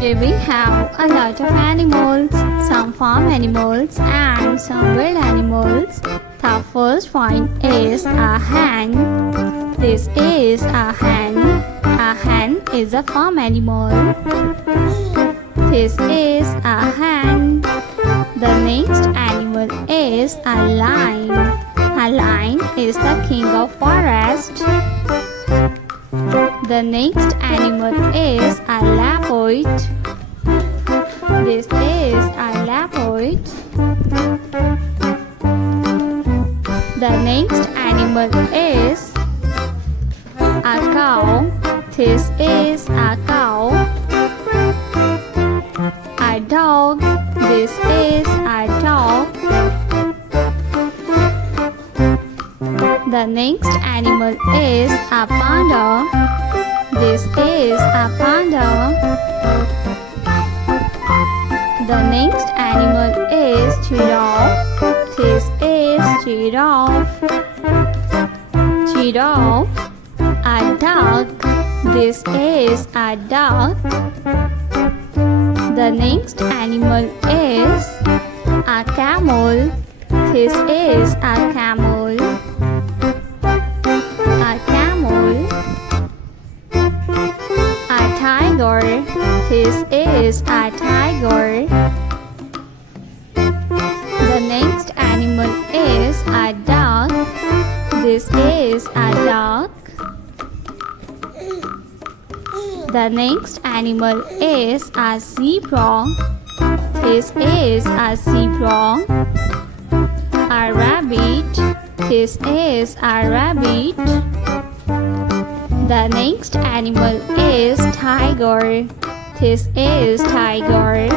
Here we have a lot of animals, some farm animals and some wild animals. The first one is a hen. This is a hen. A hen is a farm animal. This is a hen. The next animal is a lion. A lion is the king of forest. The next animal is a leopard. This is a leopard. The next animal is a cow. This is a cow. A dog. This is a dog. The next animal is a panda. This is a panda. The next animal is giraffe. This is giraffe. Giraffe. A duck. This is a duck. The next animal is a camel. This is a camel. A camel. A tiger. This is a tiger. The next animal is a duck. This is a duck. The next animal is a zebra. This is a zebra. A rabbit. This is a rabbit. The next animal is tiger. This is tiger.